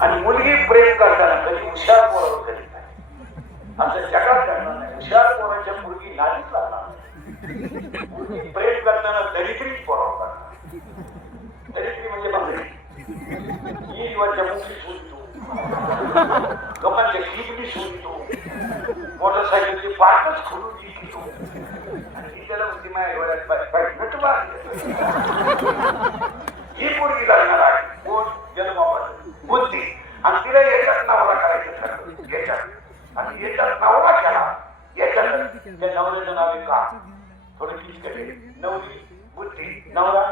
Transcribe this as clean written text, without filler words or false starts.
आणि मुलगी प्रेम करताना कधी हुशार पोरावर करीत नाही, असं जगात करणार नाही. हुशार पोराच्या मुलगी नादीच लागणार नाही. मुलगी प्रेम करताना दरिद्रीच पोरावर करणार. दरिद्री म्हणजे बघली ही दिवसच्या मुली सोडतो, गप्पांच्या किबली सोडतो, मोटरसायकलची पार्टच खोलून दिली आणि त्याला म्हणते माझ्या डोळ्यात नट मारली. ही पोरगी लागणार आहे कोण जन्मावर बुद्धी, आणि तिला याच्यात नवरा करायचं ठरलं. याच्यात आणि याच्यात नवरा केला. याच्यात त्या नवऱ्याचं नाव आहे का थोडं किच केले नवरी बुद्धी नवरा